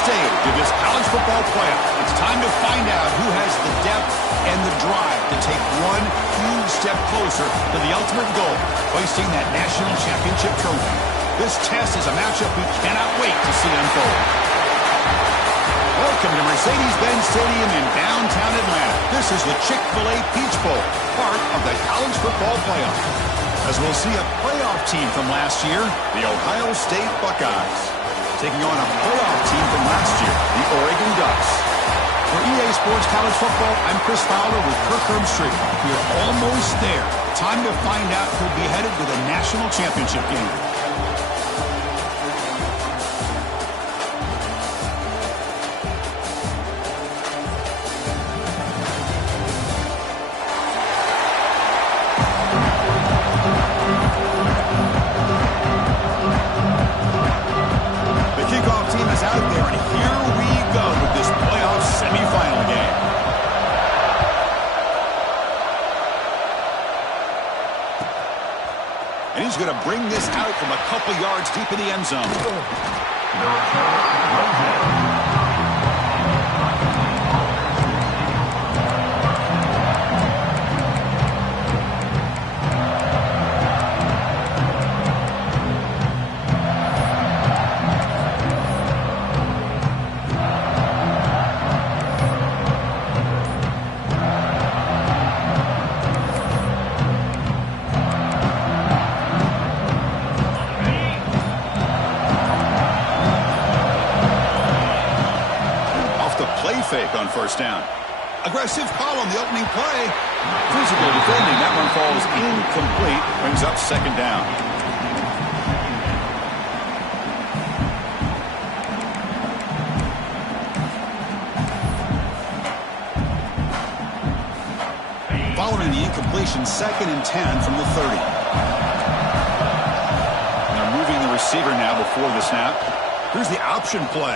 stage of this college football playoff. It's time to find out who has the depth and the drive to take one huge step closer to the ultimate goal, hoisting that national championship trophy. This test is a matchup we cannot wait to see unfold. Welcome to Mercedes-Benz Stadium in downtown Atlanta. This is the Chick-fil-A Peach Bowl, part of the college football playoff. As we'll see a playoff team from last year, the Ohio State Buckeyes, taking on a playoff team from last year, the Oregon Ducks. For EA Sports College Football, I'm Chris Fowler with Kirk Herbstreit. We're almost there. Time to find out who'll be headed to the national championship game. Going to bring this out from a couple yards deep in the end zone. Fake on first down. Aggressive call on the opening play. Physical defending. That one falls incomplete. Brings up second down. Following the incompletion, 2nd and 10 from the 30. They're moving the receiver now before the snap. Here's the option play.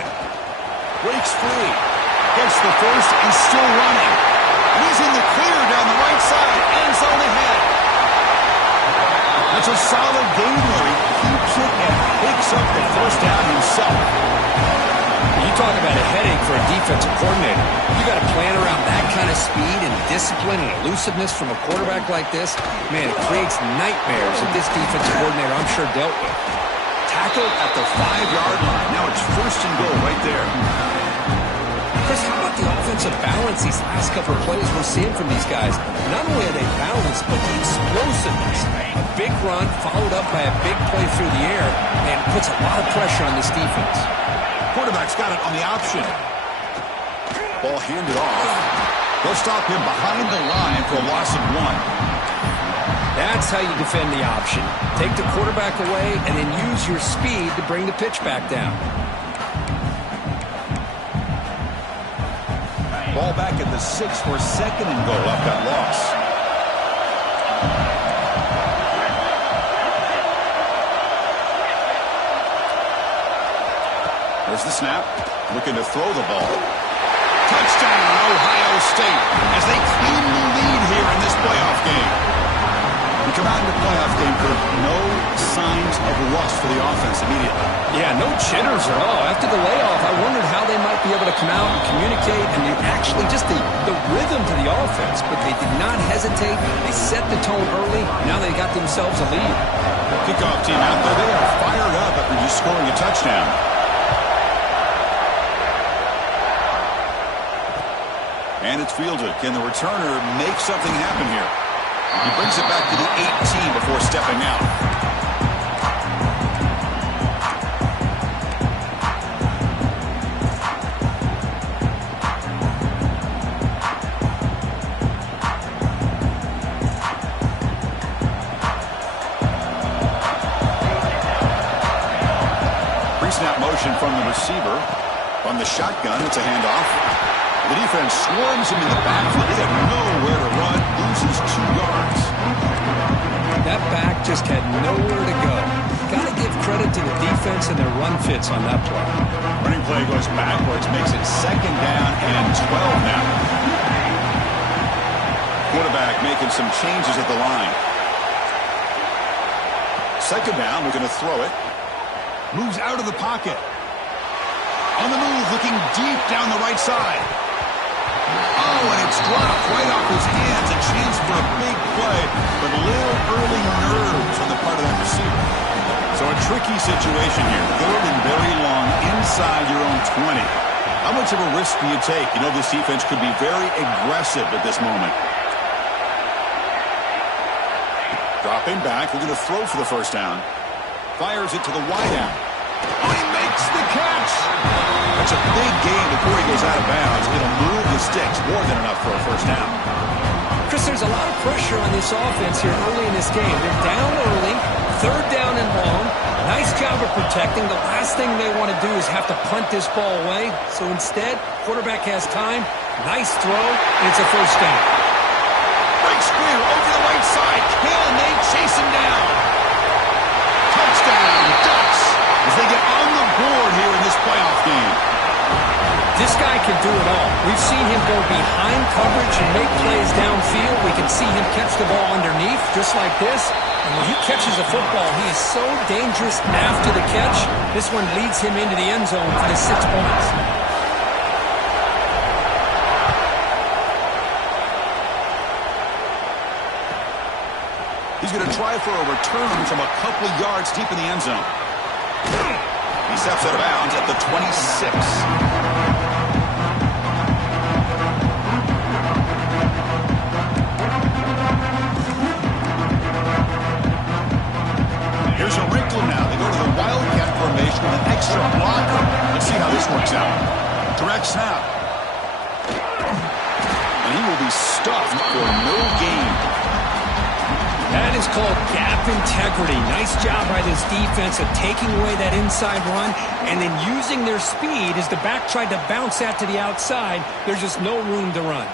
Breaks free. Gets the first and still running. And he's in the clear down the right side. End zone ahead. That's a solid game where he keeps it and picks up the first down himself. You talk about a headache for a defensive coordinator. You got to plan around that kind of speed and discipline and elusiveness from a quarterback like this. Man, it creates nightmares that this defensive coordinator, I'm sure, dealt with. Tackled at the 5-yard line. Now it's first and goal right there. Chris, how about the offensive balance these last couple of plays we're seeing from these guys? Not only are they balanced, but the explosiveness. A big run followed up by a big play through the air, and puts a lot of pressure on this defense. Quarterback's got it on the option. Ball handed off. They'll stop him behind the line for a loss of 1. That's how you defend the option. Take the quarterback away and then use your speed to bring the pitch back down. Ball back at the 6 for 2nd and goal off that loss. There's the snap. Looking to throw the ball. Touchdown, Ohio State, as they claim the lead here in this playoff game. We come out in the playoff game for no signs of rust for the offense immediately. Yeah, no jitters at all. After the layoff, I wondered how they might be able to come out and communicate and actually just the rhythm to the offense. But they did not hesitate. They set the tone early. Now they got themselves a lead. Kickoff team out there. They are fired up after just scoring a touchdown. And it's fielded. Can the returner make something happen here? He brings it back to the 18 before stepping out. Pre-snap motion from the receiver. On the shotgun, it's a handoff. The defense swarms him in the backfield. He had nowhere to run, loses 2 yards. That back just had nowhere to go. Got to give credit to the defense and their run fits on that play. Running play goes backwards, makes it 2nd down and 12 now. Quarterback making some changes at the line. 2nd down, we're going to throw it. Moves out of the pocket. On the move, looking deep down the right side. Oh, and it's dropped right off his hands. A chance for a big play, but a little early nerves on the part of that receiver. So a tricky situation here. Third and very long inside your own 20. How much of a risk do you take? You know this defense could be very aggressive at this moment. Dropping back, looking to throw for the first down. Fires it to the wideout. Oh, he makes the catch. That's a big gain before he goes out of bounds. It'll move the sticks more than enough for a first down. Chris, there's a lot of pressure on this offense here early in this game. They're down early, third down and long. Nice job of protecting. The last thing they want to do is have to punt this ball away. So instead, quarterback has time. Nice throw, and it's a first down. Breaks clear over the right side. Hill and they chase him down. Touchdown, Ducks, as they get on the board here in this playoff game. This guy can do it all. We've seen him go behind coverage and make plays downfield. We can see him catch the ball underneath, just like this. And when he catches a football, he is so dangerous after the catch. This one leads him into the end zone for the 6 points. He's going to try for a return from a couple yards deep in the end zone. He steps out of bounds at the 26. Here's a wrinkle now. They go to the Wildcat formation with an extra blocker. Let's see how this works out. Direct snap. And he will be stuffed for no gain. That is called gap integrity. Nice job by this defense of taking away that inside run and then using their speed as the back tried to bounce that to the outside. There's just no room to run.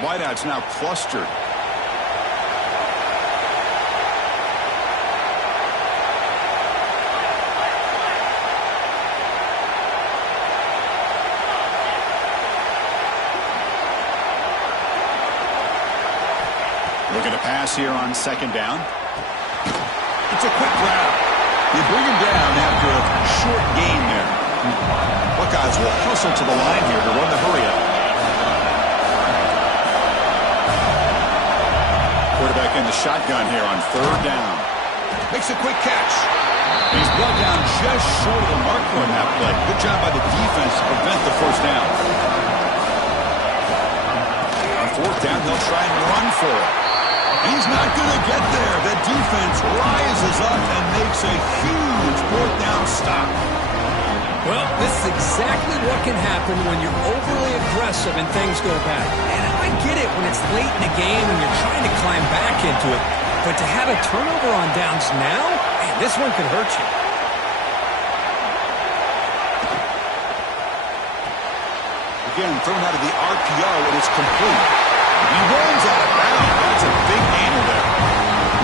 Wideout's now clustered. Looking to pass here on second down. It's a quick grab. You bring him down after a short gain there. Buckeyes will hustle to the line here to run the hurry-up. Quarterback in the shotgun here on third down. Makes a quick catch. He's brought down just short of the marker on that play. Good job by the defense to prevent the first down. On fourth down, they'll try and run for it. He's not going to get there. The defense rises up and makes a huge fourth down stop. Well, this is exactly what can happen when you're overly aggressive and things go bad. And I get it when it's late in the game and you're trying to climb back into it. But to have a turnover on downs now, man, this one could hurt you. Again, thrown out of the RPO, and it's complete. He runs out of bounds. That's a big gainer there.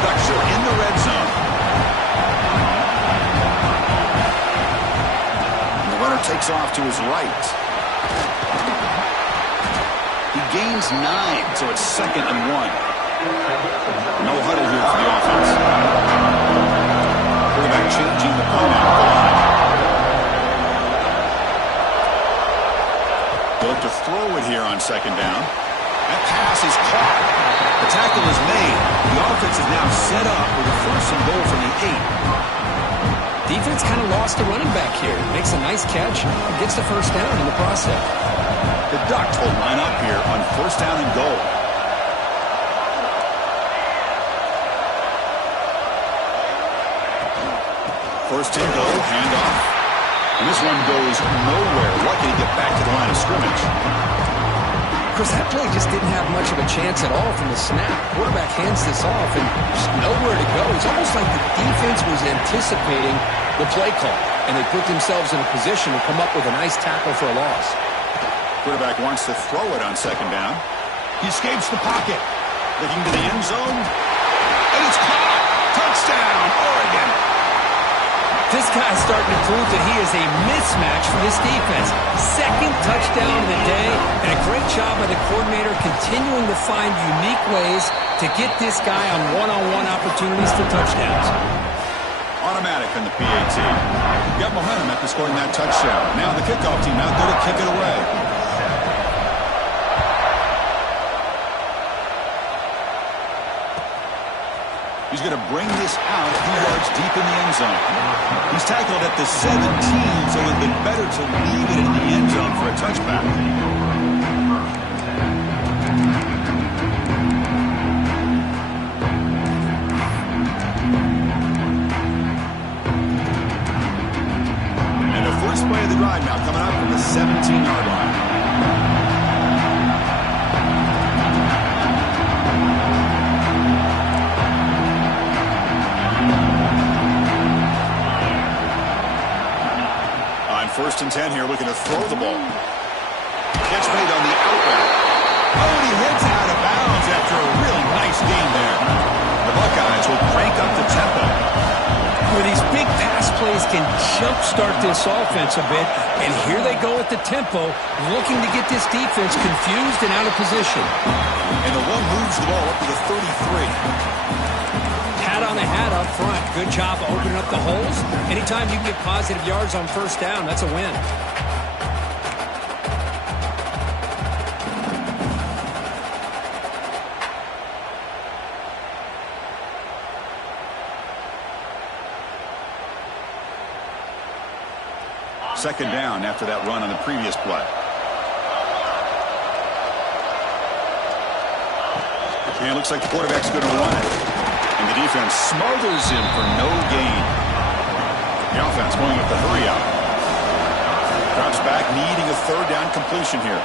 Ducks are in the red zone. And the runner takes off to his right. He gains 9, so it's 2nd and 1. No huddle here for the offense. Quarterback changing the play now at the line. Look to throw it here on second down. That pass is caught. The tackle is made. The offense is now set up with a 1st and goal from the 8. Defense kind of lost the running back here. Makes a nice catch and gets the first down in the process. The Ducks will line up here on 1st down and goal. First and goal, handoff. And this one goes nowhere. Lucky to get back to the line of scrimmage. Chris, that play just didn't have much of a chance at all from the snap. Quarterback hands this off and there's nowhere to go. It's almost like the defense was anticipating the play call, and they put themselves in a position to come up with a nice tackle for a loss. Quarterback wants to throw it on second down. He escapes the pocket. Looking to the end zone. And it's caught. Touchdown, Oregon. This guy's starting to prove that he is a mismatch for this defense. 2nd touchdown of the day, and a great job by the coordinator continuing to find unique ways to get this guy on one-on-one opportunities for touchdowns. On a automatic in the PAT. Got momentum after scoring that touchdown. Now the kickoff team out there to kick it away. He's going to bring this out a few yards deep in the end zone. He's tackled at the 17, so it would be better to leave it in the end zone for a touchback. And the first play of the drive now coming up from the 17-yard line. First and 10 here, looking to throw the ball. Catch made on the out route. Oh, and he hits out of bounds after a really nice gain there. The Buckeyes will crank up the tempo. Where these big pass plays can jumpstart this offense a bit, and here they go at the tempo, looking to get this defense confused and out of position. And the one moves the ball up to the 33. On the hat up front. Good job opening up the holes. Anytime you can get positive yards on first down, that's a win. Second down after that run on the previous play. And it looks like the quarterback's going to run it. And the defense smothers him for no gain. The offense going with the hurry up. Drops back, needing a third down completion here.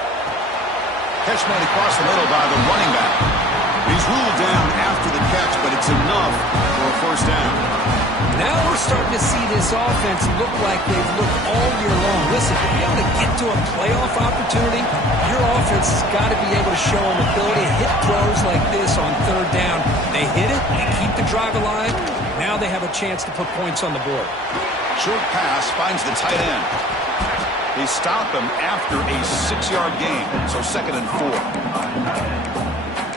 Catch made across the middle by the running back. He's ruled down after the catch, but it's enough for a first down. Now we're starting to see this offense look like they've looked all year long. Listen, to be able to get to a playoff opportunity, your offense has got to be able to show an ability to hit throws like this on third down. They hit it, they keep the drive alive. Now they have a chance to put points on the board. Short pass finds the tight end. They stop him after a 6-yard gain, so 2nd and 4.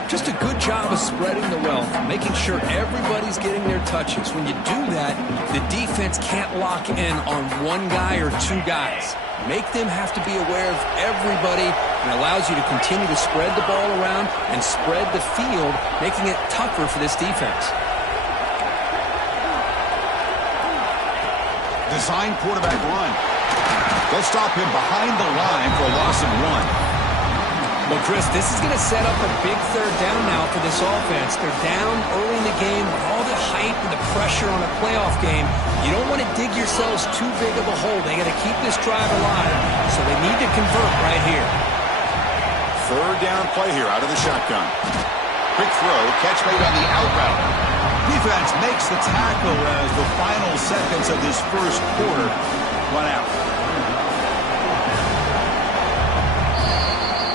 Just a good job of spreading the wealth, making sure everybody's getting their touches. When you do that, the defense can't lock in on one guy or two guys. Make them have to be aware of everybody, and allows you to continue to spread the ball around and spread the field, making it tougher for this defense. Design quarterback run. They'll stop him behind the line for a loss of 1. Well, Chris, this is going to set up a big third down now for this offense. They're down early in the game with all the hype and the pressure on a playoff game. You don't want to dig yourselves too big of a hole. They got to keep this drive alive, so they need to convert right here. Third down play here out of the shotgun. Quick throw, catch made on the out route. Defense makes the tackle as the final seconds of this first quarter run out.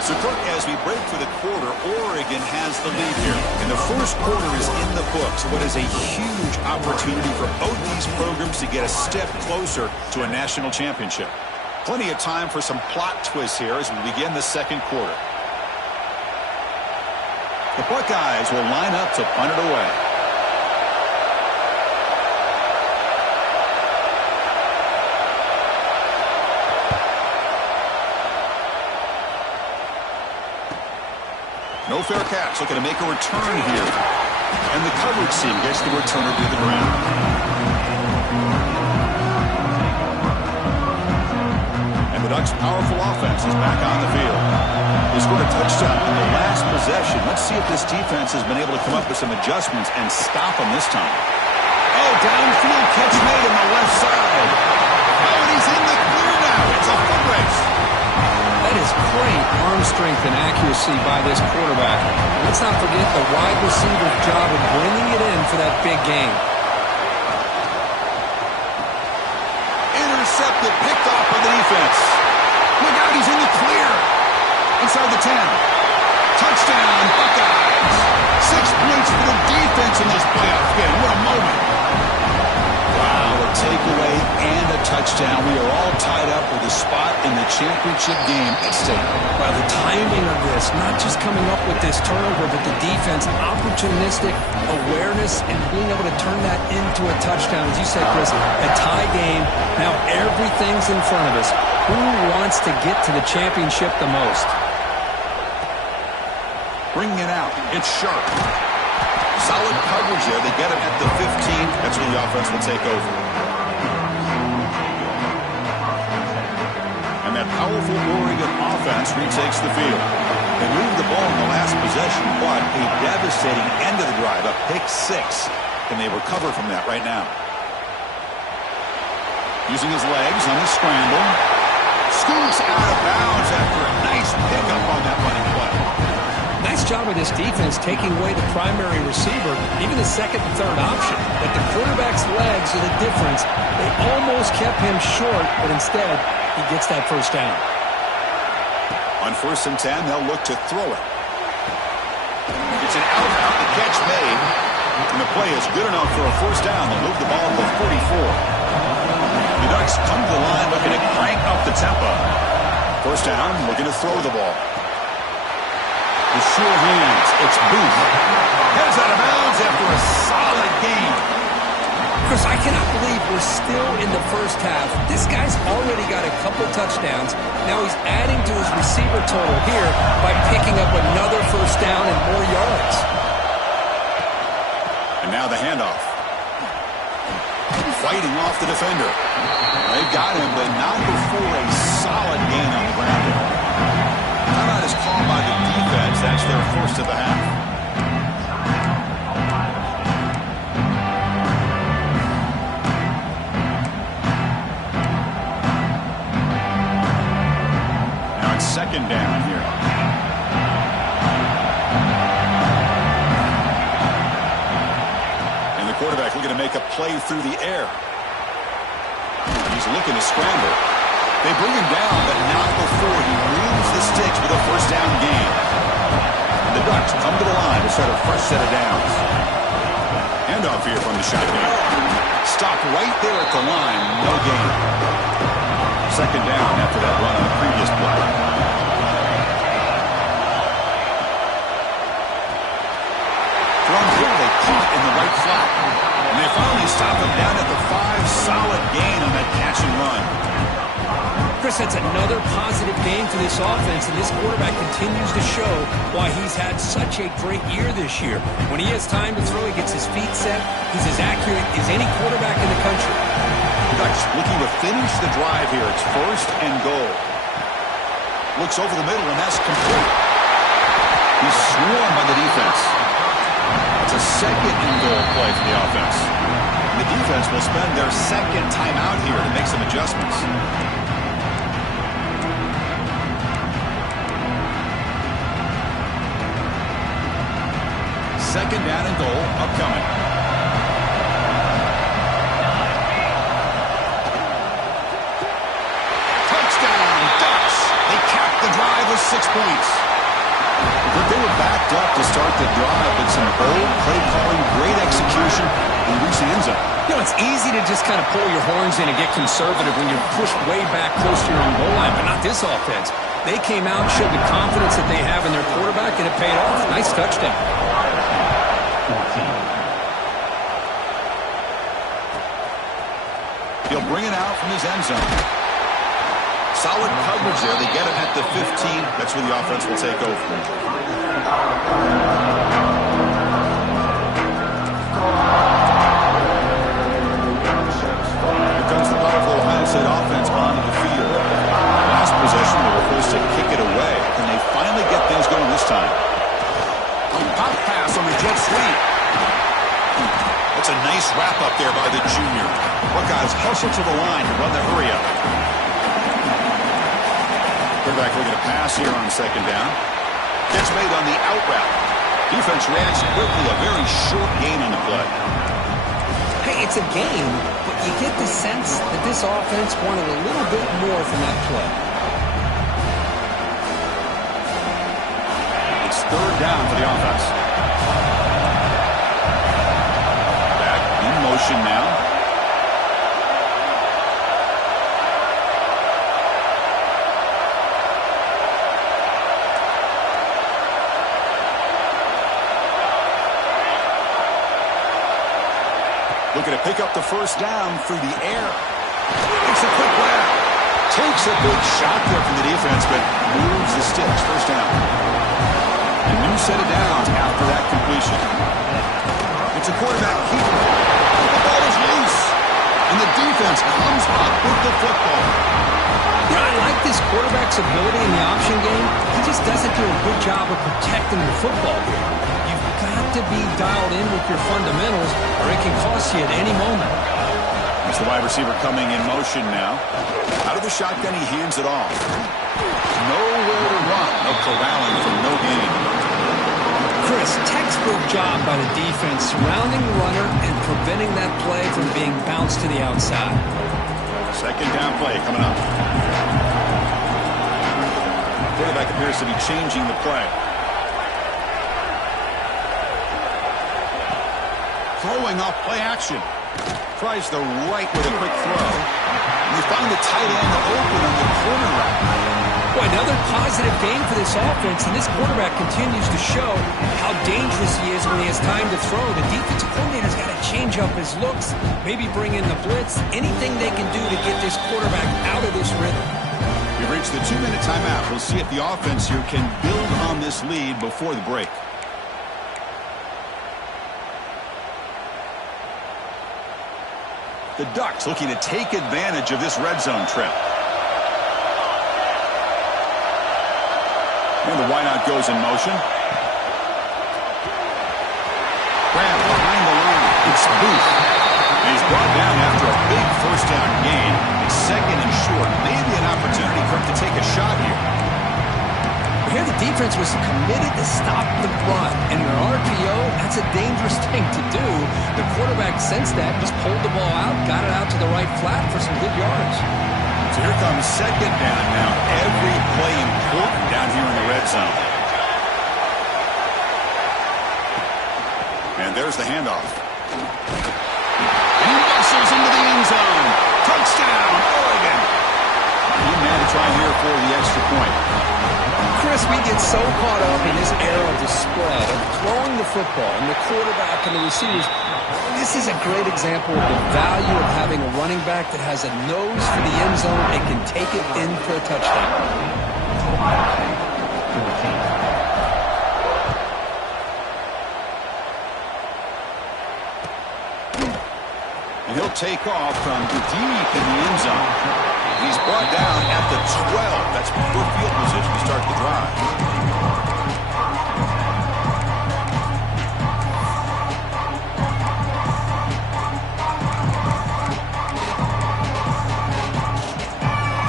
So, Kirk, as we break for the quarter, Oregon has the lead here. And the first quarter is in the books. What is a huge opportunity for both these programs to get a step closer to a national championship. Plenty of time for some plot twists here as we begin the second quarter. The Buckeyes will line up to punt it away. No fair catch, looking to make a return here. And the coverage team gets the returner to the ground. And the Ducks' powerful offense is back on the field. They scored a touchdown in the last possession. Let's see if this defense has been able to come up with some adjustments and stop them this time. Oh, downfield catch made on the left side. Oh, and he's in the clear now. It's a foot race. That is great arm strength and accuracy by this quarterback. Let's not forget the wide receiver's job of bringing it in for that big game. Intercepted, picked off by the defense. Look out, he's in the clear. Inside the 10. Touchdown, Buckeyes. 6 points for the defense in this playoff game. What a moment. Wow, a takeaway and a touchdown. We are all tied up with a spot in the championship game at stake. Well, the timing of this, not just coming up with this turnover, but the defense, opportunistic awareness, and being able to turn that into a touchdown. As you said, Chris, a tie game. Now everything's in front of us. Who wants to get to the championship the most? Bringing it out. It's Sharp. Solid coverage there. They get him at the 15. That's where the offense will take over. And that powerful Oregon offense retakes the field. They moved the ball in the last possession, but a devastating end of the drive, a pick 6. Can they recover from that right now? Using his legs on his scramble. Scoots out of bounds after a nice pickup on that running play. Nice job of this defense taking away the primary receiver, even the second and third option. But the quarterback's legs are the difference. They almost kept him short, but instead, he gets that first down. On 1st and 10, they'll look to throw it. It's an out route, the catch made, and the play is good enough for a first down. They'll move the ball to the 44. The Ducks come to the line looking to crank up the tempo. First down, looking to throw the ball. With sure hands, it's Booth. Heads out of bounds after a solid gain. Chris, I cannot believe we're still in the first half. This guy's already got a couple touchdowns. Now he's adding to his receiver total here by picking up another first down and more yards. And now the handoff. Fighting off the defender. They've got him, but not before a solid gain on the ground. Timeout is called by the defense. That's their first of the half. Second down here. And the quarterback looking to make a play through the air. He's looking to scramble. They bring him down, but not before he moves the sticks with a first down gain. And the Ducks come to the line to start a fresh set of downs. Handoff here from the shotgun. Stopped right there at the line, no gain. Second down after that run on the previous play. They caught in the right flat. And they finally stop him down at the 5. Solid gain on that catch and run. Chris, that's another positive gain for this offense, and this quarterback continues to show why he's had such a great year this year. When he has time to throw, he gets his feet set. He's as accurate as any quarterback in the country. Ducks looking to finish the drive here. It's 1st and goal. Looks over the middle, and that's complete. He's swarmed by the defense. It's a 2nd and goal play for the offense. And the defense will spend their second timeout here to make some adjustments. Second down and goal upcoming. Touchdown, Ducks! They capped the drive with 6 points. But they were backed up to start the drive with some bold play calling, great execution, and reach the end zone. You know, it's easy to just kind of pull your horns in and get conservative when you're pushed way back close to your own goal line, but not this offense. They came out, showed the confidence that they have in their quarterback, and it paid off. Nice touchdown. He'll bring it out from his end zone. Solid coverage there. They get him at the 15. That's where the offense will take over. Here comes the powerful Ohio State offense onto the field. Last possession, they were forced to kick it away. Can they finally get things going this time? Pop pass on the jet sweep. That's a nice wrap up there by the junior. Buckeyes hustle to the line to run the hurry up. Quarterback looking to pass here on second down. Gets made on the out route. Defense reacts quickly. A very short gain on the play. Hey, it's a game, but you get the sense that this offense wanted a little bit more from that play. It's 3rd down for the offense. Back in motion now. up the first down through the air. It's a quick grab. Takes a big shot there from the defense, but moves the sticks. First down. A new set of downs after that completion. It's a quarterback keeper. The ball is loose. And the defense comes up with the football. Yeah, I like this quarterback's ability in the option game. He just doesn't do a good job of protecting the football here. You've got to be dialed in with your fundamentals, or it can cost you at any moment. It's the wide receiver coming in motion now. Out of the shotgun, he hands it off. Nowhere to run. No corralling from no gain. Chris, textbook job by the defense surrounding the runner and preventing that play from being bounced to the outside. Second down play coming up. Quarterback appears to be changing the play. Throwing off play action. Tries the right with a quick throw. And we find the tight end open on the corner route. Boy, another positive game for this offense, and this quarterback continues to show how dangerous he is when he has time to throw. The defensive coordinator's got to change up his looks, maybe bring in the blitz, anything they can do to get this quarterback out of this rhythm. We've reached the 2-minute timeout. We'll see if the offense here can build on this lead before the break. The Ducks looking to take advantage of this red zone trip. And the wideout goes in motion. Grab behind the line. It's Booth. And he's brought down after a big first down gain. It's second and short. Maybe an opportunity for him to take a shot here. Here the defense was committed to stop the run. And in an RPO, that's a dangerous thing to do. The quarterback sensed that, just pulled the ball out, got it out to the right flat for some good yards. So here comes second down now. Every play important down here in the red zone. And there's the handoff. And he muscles into the end zone. Touchdown, Oregon. Good man to try here for the extra point. Chris, we get so caught up in this era of the spread, of throwing the football, and the quarterback and the receivers. This is a great example of the value of having a running back that has a nose for the end zone and can take it in for a touchdown. And he'll take off from deep in the end zone. He's brought down at the 12. That's good field position to start the drive.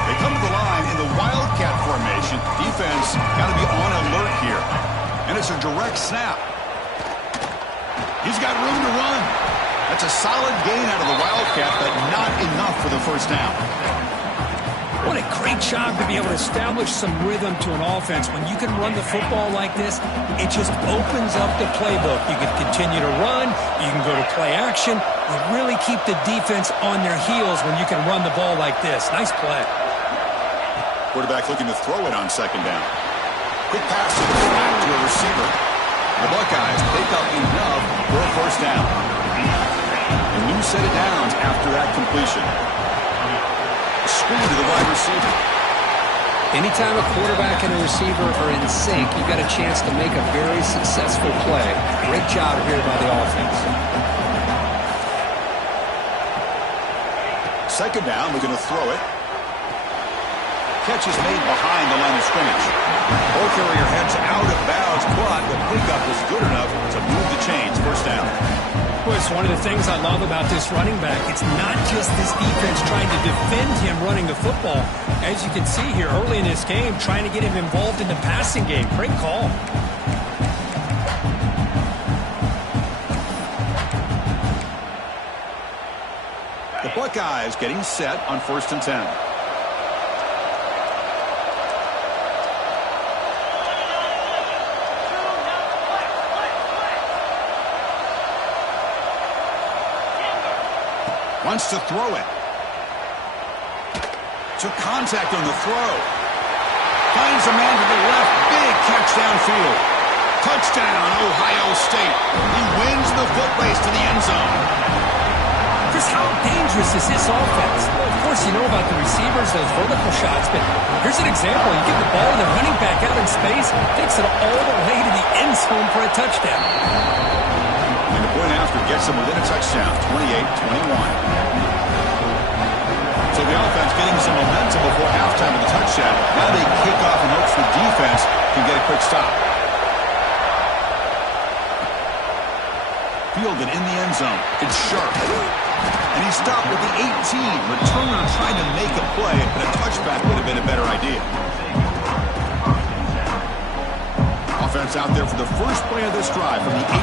They come to the line in the Wildcat formation. Defense got to be on alert here. And it's a direct snap. He's got room to run. That's a solid gain out of the Wildcat, but not enough for the first down. What a great job to be able to establish some rhythm to an offense. When you can run the football like this, it just opens up the playbook. You can continue to run. You can go to play action. You really keep the defense on their heels when you can run the ball like this. Nice play. Quarterback looking to throw it on second down. Quick pass to the flat to a receiver. The Buckeyes pick up enough for a first down. A new set of downs after that completion. Screen to the wide receiver. Anytime a quarterback and a receiver are in sync, you've got a chance to make a very successful play. Great job here by the offense. Second down, we're going to throw it. Catch is made behind the line of scrimmage. Ball carrier heads out of bounds, but the pickup was good enough to move the chains. First down. Boy, it's one of the things I love about this running back. It's not just this defense trying to defend him running the football. As you can see here early in this game, trying to get him involved in the passing game. Great call. The Buckeyes getting set on 1st and 10. Wants to throw it. Took contact on the throw. Finds a man to the left. Big catch downfield. Touchdown, Ohio State. He wins the foot race to the end zone. Chris, dangerous is this offense? Well, of course, you know about the receivers, those vertical shots, but here's an example. You give the ball and the running back out in space, takes it all the way to the end zone for a touchdown. And the point after gets them within a touchdown, 28-21. So the offense getting some momentum before halftime of the touchdown. Now they kick off in hopes the defense can get a quick stop. Fielded in the end zone. It's Sharp. And he stopped with the 18. Returner trying to make a play, but a touchback would have been a better idea. Offense out there for the first play of this drive from the 18.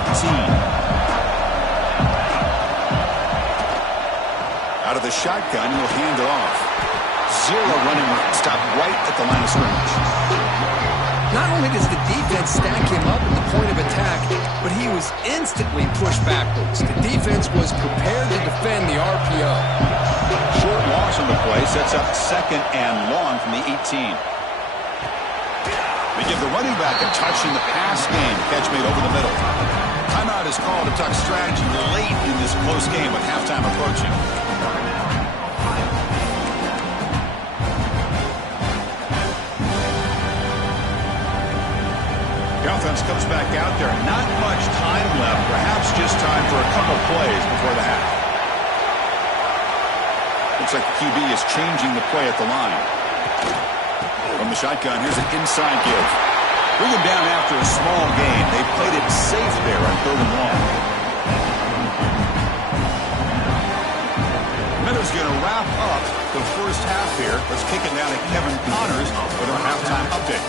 Out of the shotgun, he'll hand it off. Zero running room. Stopped right at the line of scrimmage. Not only does the defense stack him up at the point of attack, but he was instantly pushed backwards. The defense was prepared to defend the RPO. Short loss on the play sets up second and long from the 18. They give the running back a touch in the pass game. Catch made over the middle. Timeout is called to tuck strategy late in this close game with halftime approaching. The offense comes back out there. Not much time left. Perhaps just time for a couple plays before the half. Looks like the QB is changing the play at the line. From the shotgun, here's an inside give. Bring him down after a small gain. They played it safe there on 3rd and long. Miller's going to wrap up the first half here. Let's kick it down to Kevin Connors with our halftime update.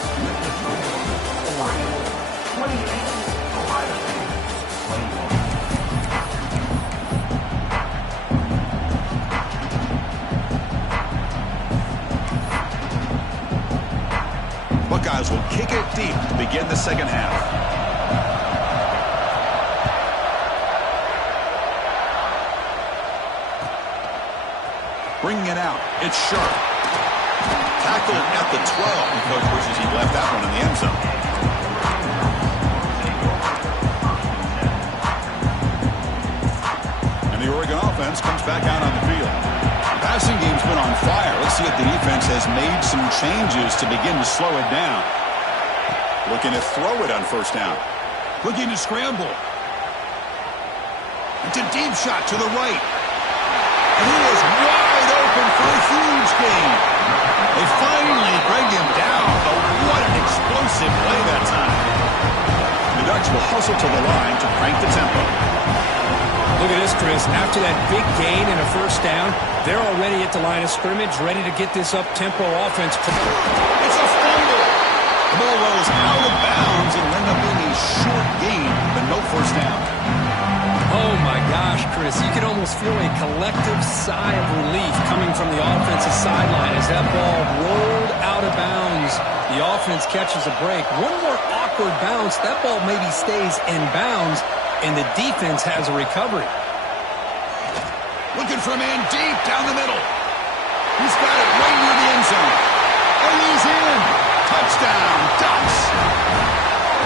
Buckeyes will kick it deep to begin the second half. Bringing it out, it's Sharp. Tackled at the 12. The coach wishes he'd left that one in the end zone. And the Oregon offense comes back out on the field. The passing game's been on fire. Let's see if the defense has made some changes to begin to slow it down. Looking to throw it on first down. Looking to scramble. It's a deep shot to the right. And he is wide open for a huge gain. They finally bring him down, but what an explosive play that time. The Ducks will hustle to the line to crank the tempo. Look at this, Chris. After that big gain and a first down, they're already at the line of scrimmage, ready to get this up-tempo offense. It's a fumble. The ball rolls out of bounds and will end up being a short gain, but no first down. Oh, my gosh, Chris. You can almost feel a collective sigh of relief coming from the offensive sideline as that ball rolled out of bounds. The offense catches a break. One more awkward bounce. That ball maybe stays in bounds, and the defense has a recovery. Looking for a man deep down the middle. He's got it right near the end zone. And he's in. Touchdown, Ducks.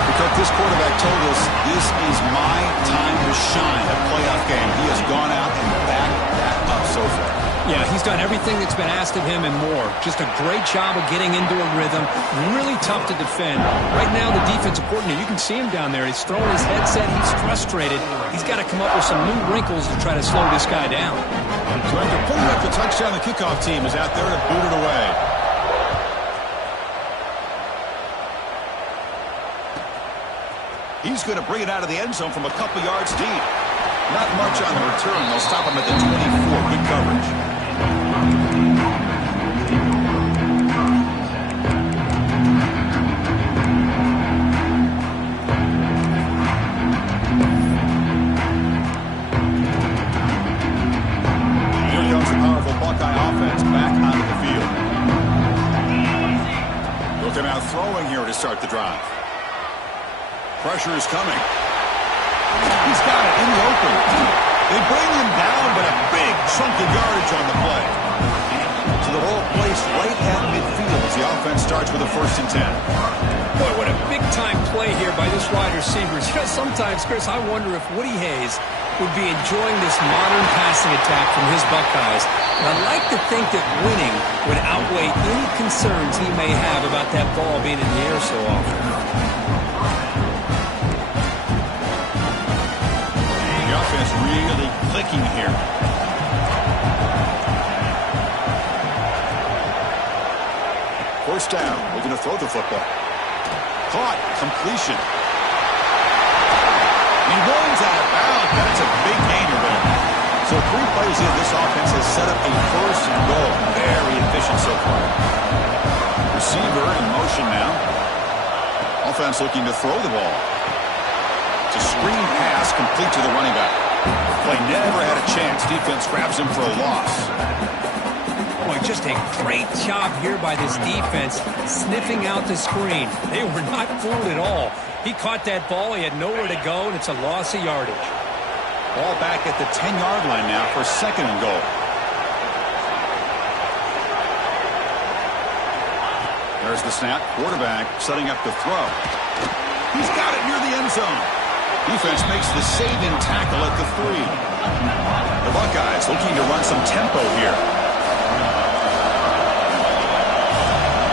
Because this quarterback told us this is my time to shine. A playoff game. He has gone out and backed that up so far. Yeah, he's done everything that's been asked of him and more. Just a great job of getting into a rhythm. Really tough to defend. Right now, the defensive coordinator, you can see him down there. He's throwing his headset. He's frustrated. He's got to come up with some new wrinkles to try to slow this guy down. So after putting up the touchdown, the kickoff team is out there to boot it away. He's going to bring it out of the end zone from a couple yards deep. Not much on the return. They'll stop him at the 24. Good coverage. Here comes the powerful Buckeye offense back onto the field. Looking out throwing here to start the drive. Pressure is coming. He's got it in the open. They bring him down, but a big chunk of yardage on the play. So the ball placed right at midfield as the offense offense starts with a 1st and 10. Boy, what a big-time play here by this wide receiver. You know, sometimes, Chris, I wonder if Woody Hayes would be enjoying this modern passing attack from his Buckeyes. And I'd like to think that winning would outweigh any concerns he may have about that ball being in the air so often. The offense really clicking here. First down, looking to throw the football. Caught, completion. He runs out of bounds. That's a big gainer there. So 3 plays in, this offense has set up a 1st and goal. Very efficient so far. Receiver in motion now. Offense looking to throw the ball. It's a screen pass complete to the running back. Play never had a chance. Defense grabs him for a loss. Boy, just a great job here by this defense, sniffing out the screen. They were not fooled at all. He caught that ball. He had nowhere to go, and it's a loss of yardage. Ball back at the 10-yard line now for 2nd and goal. There's the snap. Quarterback setting up the throw. He's got it near the end zone. Defense makes the saving tackle at the 3. The Buckeyes looking to run some tempo here.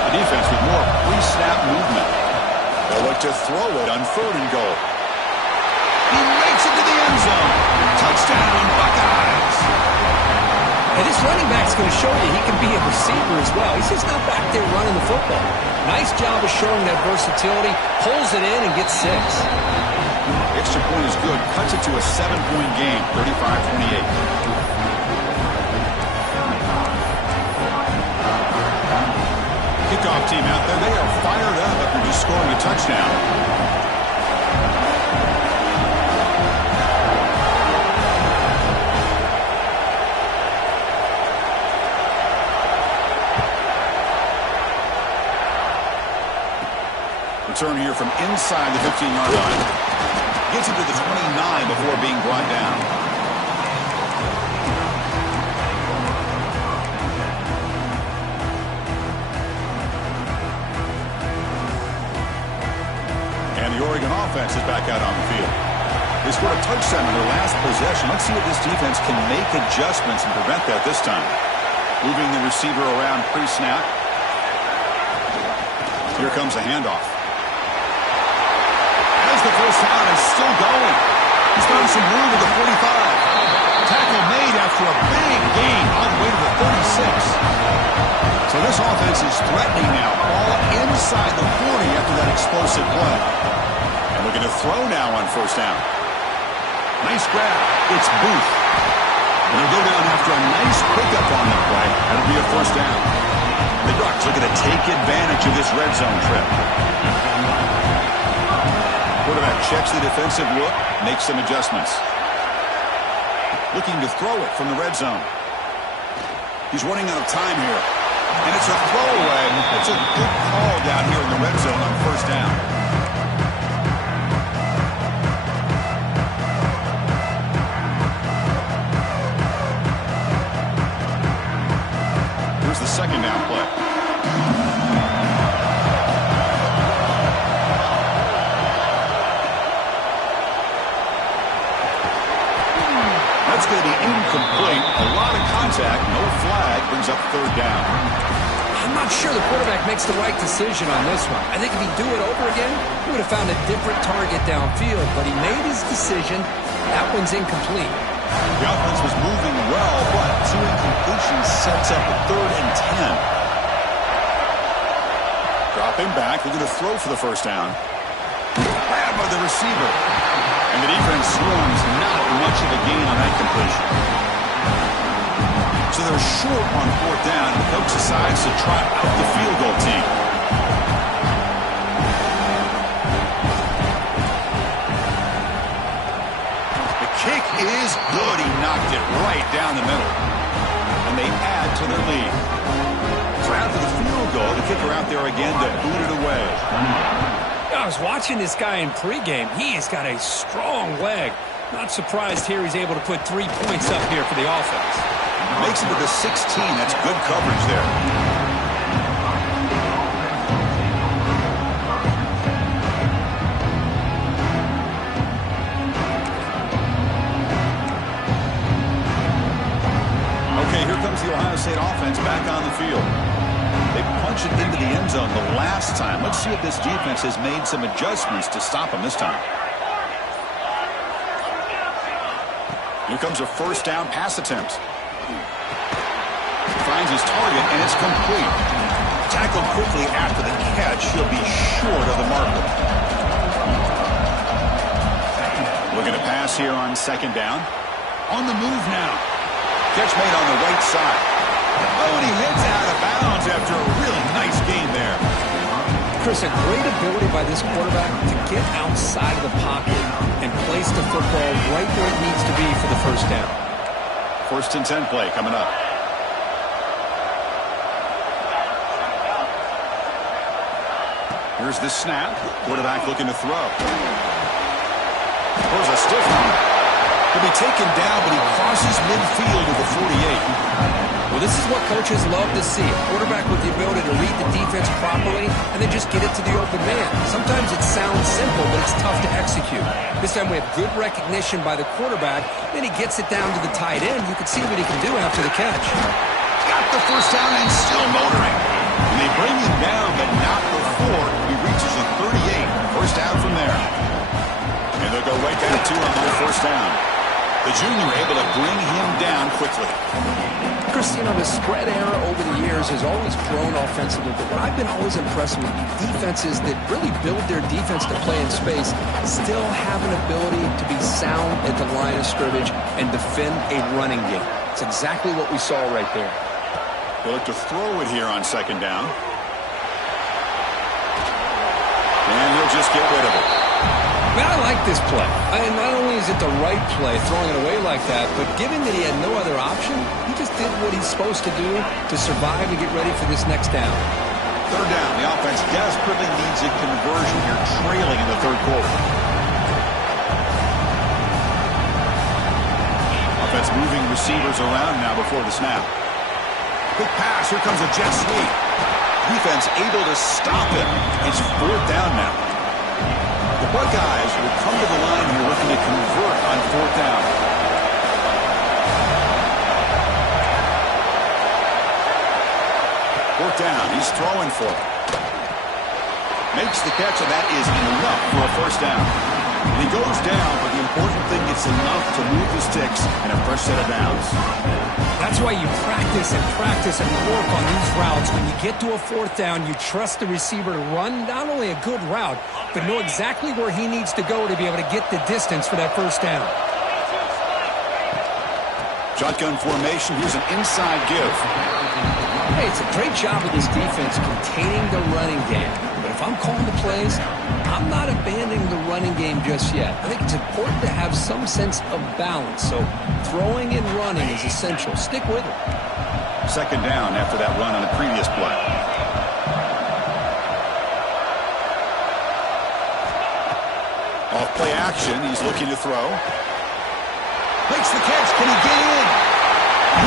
Defense with more pre-snap movement. They'll look to throw it on 3rd and goal. He makes it to the end zone. Touchdown, Buckeyes. And this running back's going to show you he can be a receiver as well. He's just not back there running the football. Nice job of showing that versatility. Pulls it in and gets 6. Extra point is good. Cuts it to a 7-point game, 35-28. Kickoff team out there. They are fired up after just scoring a touchdown. Return here from inside the 15-yard line. Gets it to the 29 before being brought down. The Oregon offense is back out on the field. They scored a touchdown in their last possession. Let's see if this defense can make adjustments and prevent that this time. Moving the receiver around pre-snap. Here comes a handoff. As the first down is still going. He's got some room at the 45. Tackle made after a big gain all the way to the 36. So this offense is threatening now. Ball inside the 40 after that explosive play. And looking to throw now on 1st down. Nice grab. It's Booth. And they'll go down after a nice pickup on that play. That'll be a 1st down. The Ducks looking to take advantage of this red zone trip. Quarterback checks the defensive look, makes some adjustments. Looking to throw it from the red zone. He's running out of time here. And it's a throwaway. It's a good call down here in the red zone on 1st down. Here's the 2nd down play. That's going to be incomplete. A lot of contact. No flag. Brings up 3rd down. I'm not sure the quarterback makes the right decision on this one. I think if he'd do it over again, he would have found a different target downfield. But he made his decision. That one's incomplete. The offense was moving well, but 2 incompletions sets up a 3rd and 10. Dropping back. Looking to throw for the 1st down. Grabbed by the receiver. And the defense swarms. Not much of a gain on that completion. So they're short on 4th down. The coach decides to trot out the field goal team. The kick is good. He knocked it right down the middle. And they add to their lead. So after the field goal, the kicker out there again to boot it away. I was watching this guy in pregame. He has got a strong leg. Not surprised here he's able to put 3 points up here for the offense. Makes it to the 16. That's good coverage there. comes the Ohio State offense back on the field. They punch it into the end zone the last time. Let's see if this defense has made some adjustments to stop them this time. Here comes a first down pass attempt. Finds his target, and it's complete. Tackled quickly after the catch. He'll be short of the marker. Looking to pass here on second down. On the move now. Catch made on the right side. Oh, and he heads out of bounds after a really nice gain there. Chris, a great ability by this quarterback to get outside of the pocket and place the football right where it needs to be for the first down. 1st and 10 play coming up. Here's the snap. Quarterback looking to throw. Throws a stiff one. He'll be taken down, but he crosses midfield to the 48. Well, this is what coaches love to see. A quarterback with the ability to read the defense properly and then just get it to the open man. Sometimes it sounds simple, but it's tough to execute. This time we have good recognition by the quarterback. Then he gets it down to the tight end. You can see what he can do after the catch. Got the first down and still motoring. And they bring him down, but not before he reaches the 38. First down from there. And they'll go right back to him on first down. The junior able to bring him down quickly. Chris, you know, the spread era over the years has always grown offensively, but what I've been always impressed with defenses that really build their defense to play in space still have an ability to be sound at the line of scrimmage and defend a running game. It's exactly what we saw right there. They'll look to throw it here on second down. And he'll just get rid of it. Man, I like this play. And not only is it the right play, throwing it away like that, but given that he had no other option, he just did what he's supposed to do to survive and get ready for this next down. Third down. The offense desperately needs a conversion here, trailing in the third quarter. Offense moving receivers around now before the snap. Quick pass. Here comes a jet sweep. Defense able to stop it. It's fourth down now. The Buckeyes will come to the line here looking to convert on fourth down. Fourth down. He's throwing for it. Makes the catch, and that is enough for a first down. And he goes down, but the important thing, it's enough to move the sticks and a fresh set of downs. That's why you practice and work on these routes. When you get to a fourth down, you trust the receiver to run not only a good route, but know exactly where he needs to go to be able to get the distance for that first down. Shotgun formation. Here's an inside give. Hey, it's a great job of this defense containing the running game. But if I'm calling the plays, I'm not abandoning the running game just yet. I think it's important to have some sense of balance. So throwing and running is essential. Stick with it. Second down after that run on the previous play. Off play action. He's looking to throw. Makes the catch. Can he get in?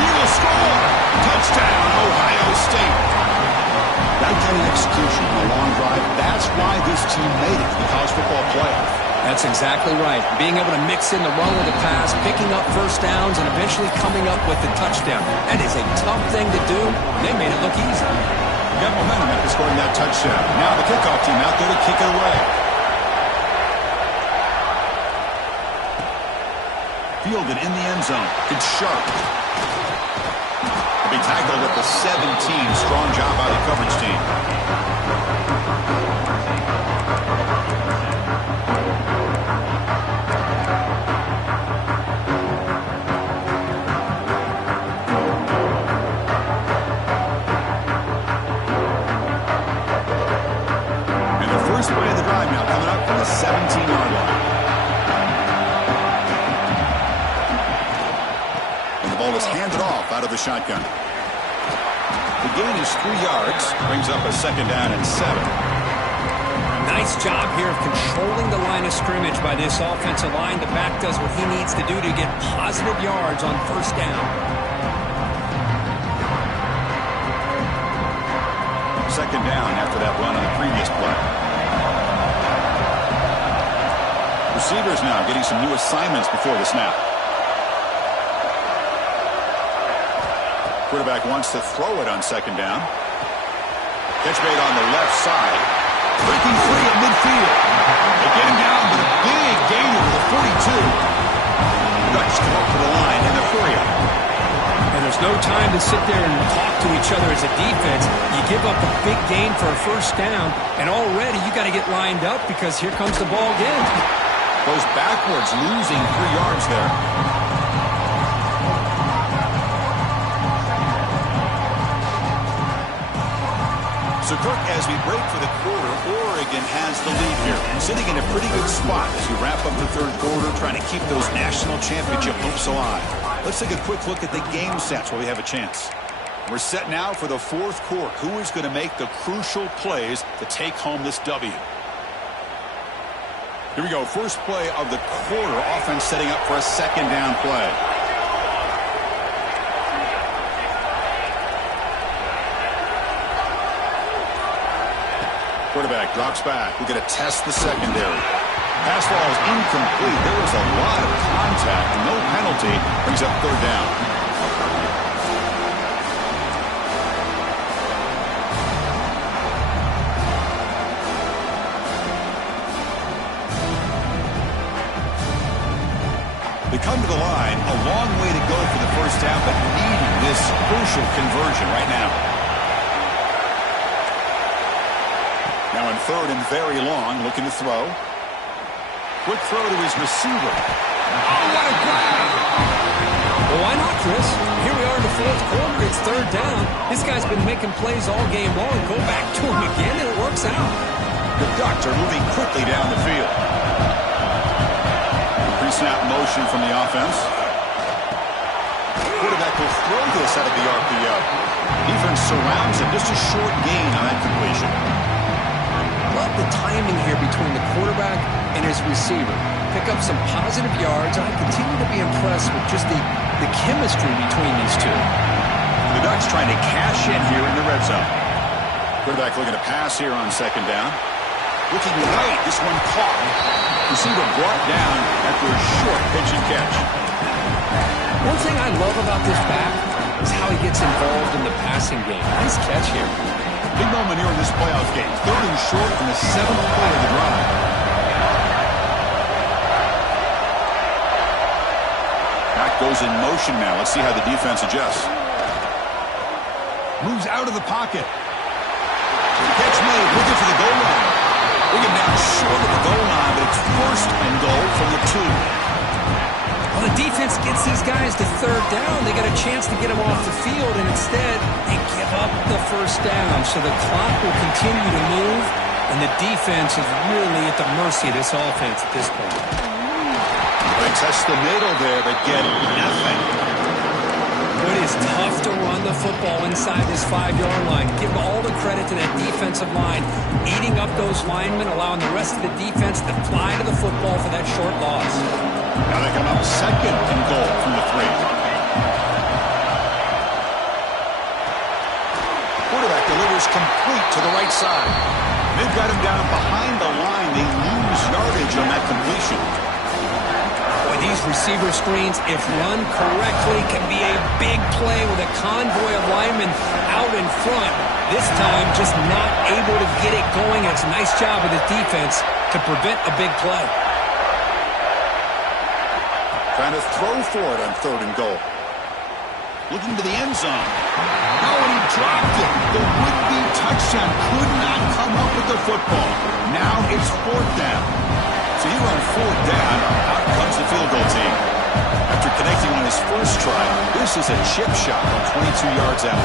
He will score. Touchdown, Ohio State. That kind of execution on a long drive, that's why this team made it to the college football playoff. That's exactly right. Being able to mix in the run with the pass, picking up first downs, and eventually coming up with the touchdown. That is a tough thing to do. They made it look easy. Got momentum after scoring that touchdown. Now the kickoff team out there to kick it away. Fielded in the end zone. It's sharp. Be tackled at the 17. Strong job by the coverage team. And the first play of the drive now coming up from the 17-yard line. And the ball is handed off out of the shotgun. The gain is 3 yards, brings up a second down and 7. Nice job here of controlling the line of scrimmage by this offensive line. The back does what he needs to do to get positive yards on first down. Second down after that run on the previous play. Receivers now getting some new assignments before the snap. Quarterback wants to throw it on second down. Catch made on the left side. Breaking free at midfield. They get him down, but a big gain over the 42. The Ducks come up to the line and they're free. And there's no time to sit there and talk to each other as a defense. You give up a big gain for a first down, and already you got to get lined up because here comes the ball again. Goes backwards, losing 3 yards there. So, Kirk, as we break for the quarter, Oregon has the lead here, sitting in a pretty good spot as we wrap up the third quarter, trying to keep those national championship hopes alive. Let's take a quick look at the game sets while we have a chance. We're set now for the fourth quarter. Who is going to make the crucial plays to take home this W? Here we go. First play of the quarter. Offense setting up for a second down play. Quarterback drops back. We're going to test the secondary. Pass ball is incomplete. There was a lot of contact. No penalty. Brings up third down. They come to the line. A long way to go for the first down, but needing this crucial conversion right now. Now in third and very long, looking to throw. Quick throw to his receiver. Oh, what a grab! Well, why not, Chris? Here we are in the fourth quarter. It's third down. This guy's been making plays all game long. Go back to him again, and it works out. The Ducks are moving quickly down the field. Pre-snap motion from the offense. Quarterback will throw this out of the RPO. Defense surrounds him. Just a short gain on that completion. Love the timing here between the quarterback and his receiver. Pick up some positive yards. I continue to be impressed with just the chemistry between these two. The Ducks trying to cash in here in the red zone. Quarterback looking to pass here on second down. Looking right, this one caught. Receiver brought down after a short pitch and catch. One thing I love about this back is how he gets involved in the passing game. Nice catch here. Big moment here in this playoff game. Third and short in the 7th play of the drive. Back goes in motion now. Let's see how the defense adjusts. Moves out of the pocket. Catch made. Looking for the goal line. Bring him down short of the goal line, but it's first and goal from the 2. Well, the defense gets these guys to third down. They got a chance to get them off the field, and instead they give up the first down. So the clock will continue to move, and the defense is really at the mercy of this offense at this point. They test the middle there, but get nothing. It is tough to run the football inside this 5-yard line. Give all the credit to that defensive line, eating up those linemen, allowing the rest of the defense to fly to the football for that short loss. Now they come up second and goal from the 3. Quarterback delivers complete to the right side. They've got him down behind the line. They lose yardage on that completion. Boy, these receiver screens, if run correctly, can be a big play with a convoy of linemen out in front. This time, just not able to get it going. It's a nice job of the defense to prevent a big play. Trying to throw for it on third and goal. Looking to the end zone. Oh, and he dropped it. The would-be touchdown could not come up with the football. Now it's fourth down. So here on fourth down, out comes the field goal team. After connecting on his first try, this is a chip shot from 22 yards out.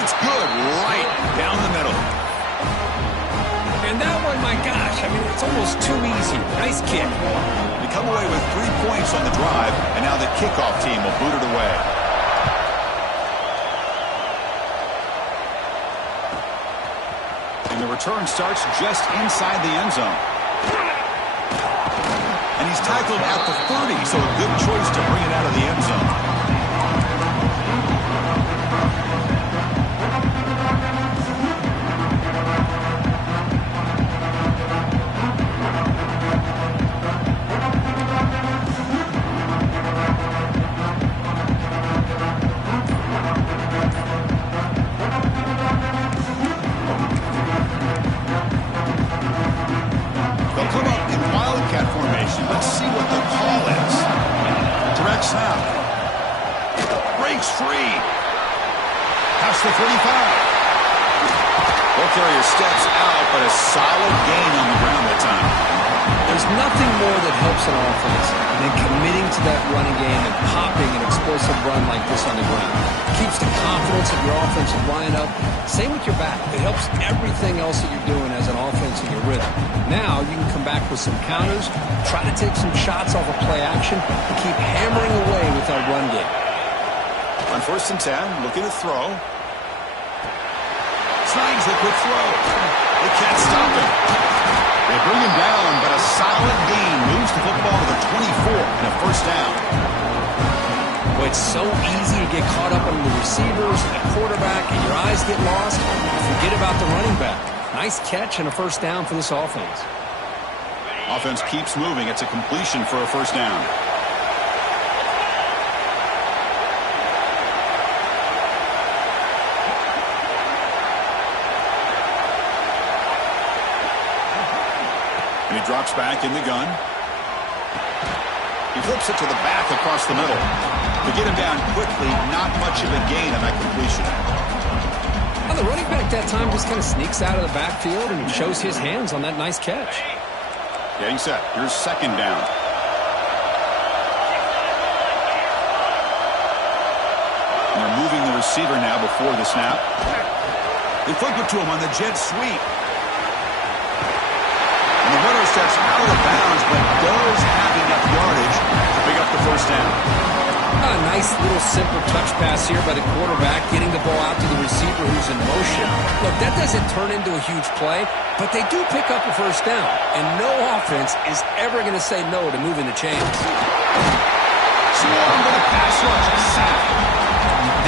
It's good right down the middle. And that one, my gosh, I mean, it's almost too easy. Nice kick. They come away with 3 points on the drive, and now the kickoff team will boot it away. And the return starts just inside the end zone. And he's tackled at the 30, so a good choice to bring it out of the end zone. defender steps out, but a solid gain on the ground that time. There's nothing more that helps an offense than committing to that running game and popping an explosive run like this on the ground. It keeps the confidence of your offensive line up. Same with your back. It helps everything else that you're doing as an offense in your rhythm. Now you can come back with some counters, try to take some shots off of play action, and keep hammering away with that run game. On 1st and 10, looking to throw. Snags the quick throw. They can't stop him. They bring him down, but a solid gain moves the football to the 24 and a 1st down. Boy, it's so easy to get caught up on the receivers and the quarterback, and your eyes get lost. Forget about the running back. Nice catch and a 1st down for this offense. Offense keeps moving. It's a completion for a 1st down. And he drops back in the gun. He flips it to the back across the middle. To get him down quickly, not much of a gain on that completion. Well, the running back that time just kind of sneaks out of the backfield and shows his hands on that nice catch. Getting set. Here's 2nd down. And they're moving the receiver now before the snap. They flip it to him on the jet sweep. And the runner steps out of bounds, but does have enough yardage to pick up the 1st down. A nice little simple touch pass here by the quarterback, getting the ball out to the receiver who's in motion. Look, that doesn't turn into a huge play, but they do pick up a 1st down. And no offense is ever going to say no to moving the chains. Swarm with a pass rush, a sack.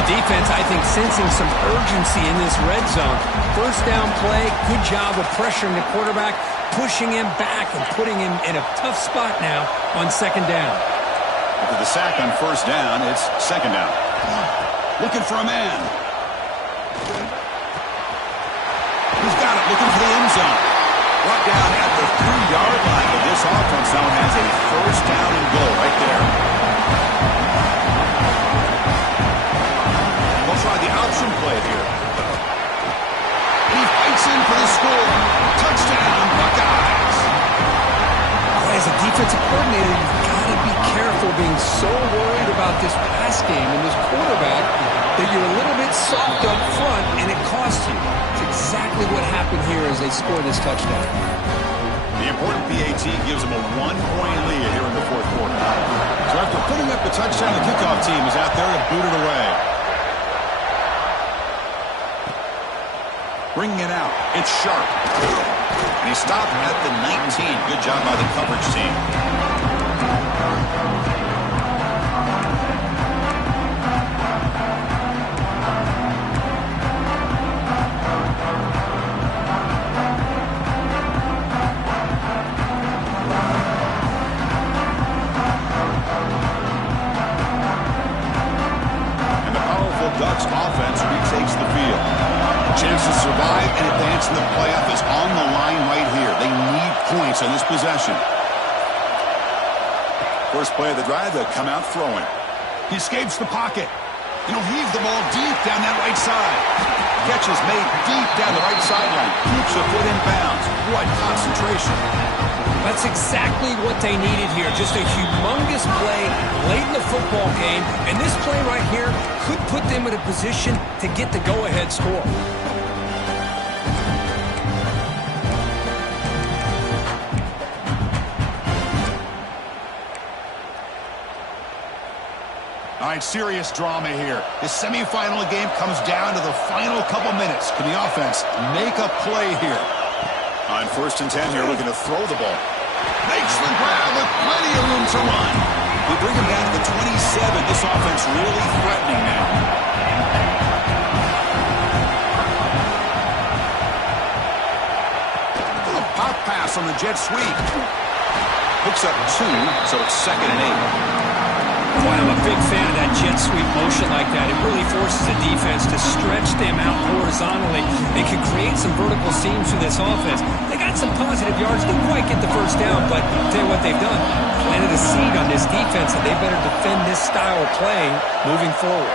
The defense, I think, sensing some urgency in this red zone. 1st down play, good job of pressuring the quarterback, pushing him back and putting him in a tough spot now on 2nd down. After the sack on 1st down, it's 2nd down. Looking for a man. He's got it, looking for the end zone. Brought down at the 3-yard line, but this offense now has a 1st down and goal right there. They'll try the option play here. He fights in for the score. Touchdown, Buckeyes. As a defensive coordinator, you've got to be careful being so worried about this pass game and this quarterback that you're a little bit soft up front and it costs you. It's exactly what happened here as they score this touchdown. The important PAT gives them a 1-point lead here in the 4th quarter. So after putting up the touchdown, the kickoff team is out there to boot it away. Bringing it out. It's Sharp. And he stopped at the 19. Good job by the coverage team. And the powerful Ducks offense retakes the field. Chance to survive and advance in the playoff is on the line right here. They need points on this possession. First play of the drive, they'll come out throwing. He escapes the pocket. And he'll heave the ball deep down that right side. Catch is made deep down the right sideline. Keeps a foot in bounds. What concentration. That's exactly what they needed here. Just a humongous play late in the football game. And this play right here could put them in a position to get the go-ahead score. All right, serious drama here. The semifinal game comes down to the final couple minutes. Can the offense make a play here? On 1st and 10 here, looking to throw the ball. Makes the grab with plenty of room to run. We bring him down to the 27. This offense really threatening now. A pop pass on the jet sweep. Picks up 2, so it's 2nd and 8. Boy, I'm a big fan of that jet sweep motion like that. It really forces the defense to stretch them out horizontally. It can create some vertical seams for this offense. They got some positive yards. Didn't quite get the 1st down, but I'll tell you what they've done. Planted a seed on this defense, and they better defend this style of play moving forward.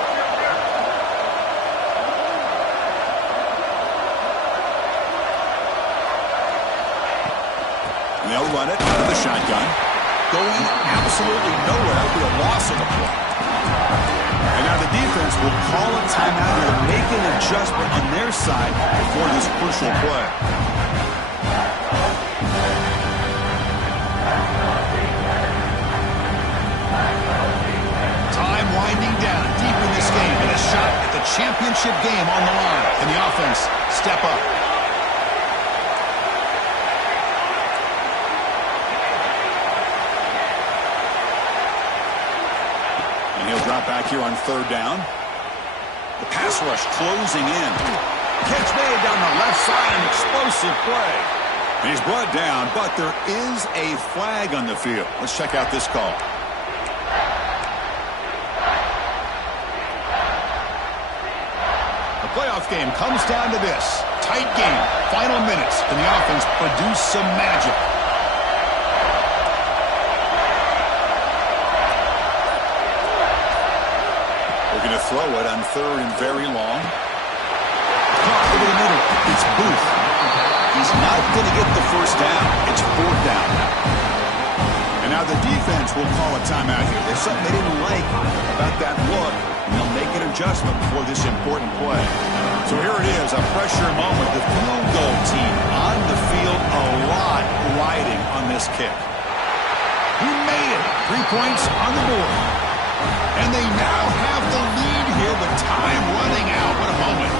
They'll run it out of the shotgun. Going absolutely nowhere with a loss of the play. And now the defense will call a timeout here to make an adjustment on their side before this crucial play. Time winding down deep in this game, and a shot at the championship game on the line. Can the offense step up? And he'll drop back here on third down. The pass rush closing in. Catch made down the left side, an explosive play. And he's brought down, but there is a flag on the field. Let's check out this call. The playoff game comes down to this. Tight game, final minutes. Can the offense produce some magic? We're going to throw it on third and very long. Caught over the middle. It's Booth. He's not going to get the first down. It's fourth down. And now the defense will call a timeout here. There's something they didn't like about that look, and they'll make an adjustment before this important play. So here it is, a pressure moment. The field goal team on the field, a lot riding on this kick. He made it. 3 points on the board. And they now have the lead here with time running out. What a moment.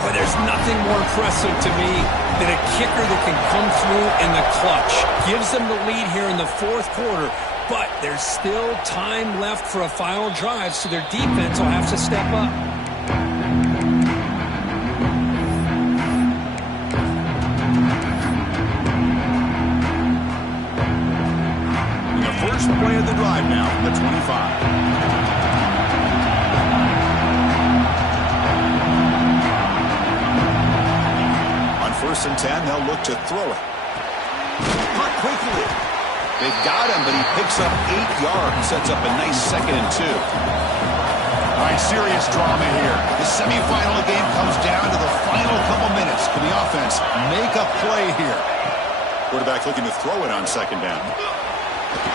Well, there's nothing more impressive to me than a kicker that can come through in the clutch. Gives them the lead here in the fourth quarter, but there's still time left for a final drive, so their defense will have to step up. The first play of the drive now from the 25. First and 10, they'll look to throw it. Caught quickly. They've got him, but he picks up 8 yards. Sets up a nice 2nd and 2. All right, serious drama here. The semifinal game comes down to the final couple minutes. Can the offense make a play here? Quarterback looking to throw it on 2nd down.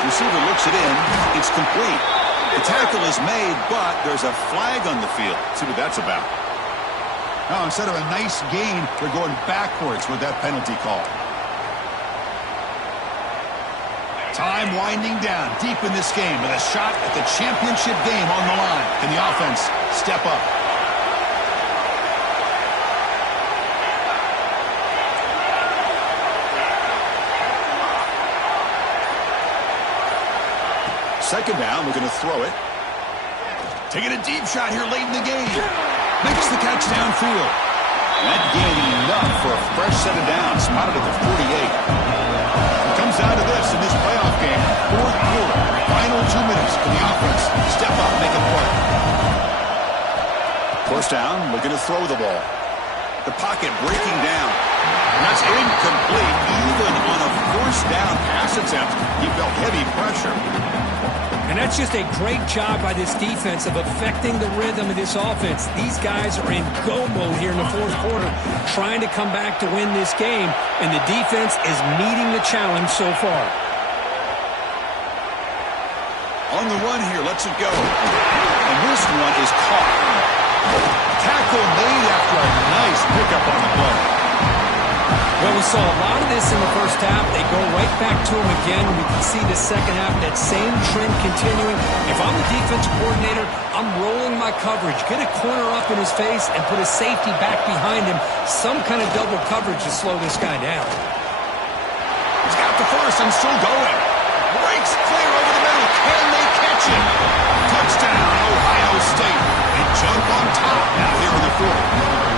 Receiver looks it in. It's complete. The tackle is made, but there's a flag on the field. Let's see what that's about. Now, instead of a nice gain, they're going backwards with that penalty call. Time winding down deep in this game with a shot at the championship game on the line. Can the offense step up? Second down, we're going to throw it. Taking a deep shot here late in the game. Makes the catch downfield. That gained enough for a fresh set of downs. Spotted at the 48. It comes down to this in this playoff game. Fourth quarter. Final 2 minutes. Can the offense step up, make a play? First down, we're going to throw the ball. The pocket breaking down. And that's incomplete. Even on a first down pass attempt, he felt heavy pressure. And that's just a great job by this defense of affecting the rhythm of this offense. These guys are in go mode here in the fourth quarter, trying to come back to win this game, and the defense is meeting the challenge so far. On the run here, lets it go. And this one is caught. Tackle made after a nice pickup on the play. Well, we saw a lot of this in the first half. They go right back to him again. We can see the second half, that same trend continuing. If I'm the defensive coordinator, I'm rolling my coverage. Get a corner up in his face and put a safety back behind him. Some kind of double coverage to slow this guy down. He's got the first and still going. Breaks clear over the middle. Can they catch him? Touchdown, Ohio State. They jump on top now here in the fourth.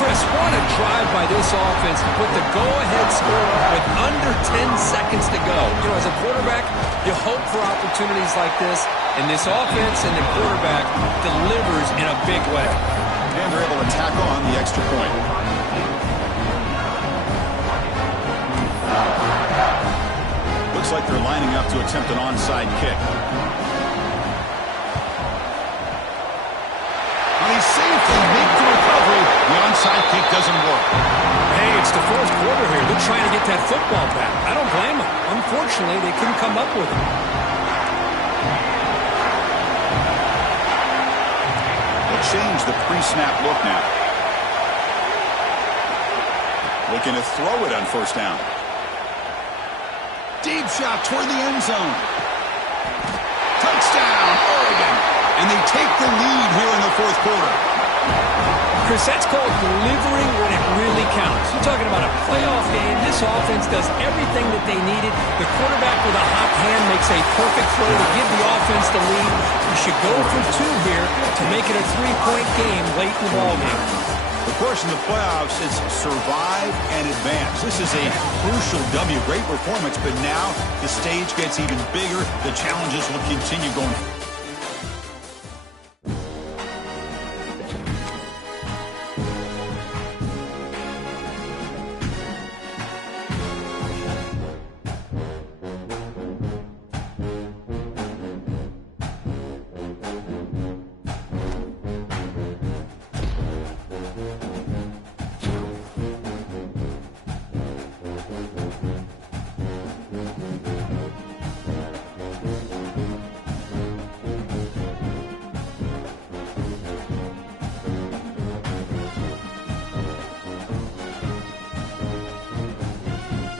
Chris, what a drive by this offense to put the go-ahead score up with under 10 seconds to go. You know, as a quarterback, you hope for opportunities like this, and this offense and the quarterback delivers in a big way. And they're able to tack on the extra point. Looks like they're lining up to attempt an onside kick. Well, he safely makes the recovery. The onside kick doesn't work. Hey, it's It's the fourth quarter here. They're trying to get that football back. I don't blame them. Unfortunately, they couldn't come up with it. They'll change the pre-snap look now. Looking to throw it on first down. Deep shot toward the end zone. Touchdown, Oregon. And they take the lead here in the fourth quarter. Chris, that's called delivering when it really counts. You're talking about a playoff game. This offense does everything that they needed. The quarterback with a hot hand makes a perfect throw to give the offense the lead. You should go for two here to make it a three-point game late in the ballgame. Of course, in the playoffs, it's survive and advance. This is a crucial W. Great performance, but now the stage gets even bigger. The challenges will continue going forward.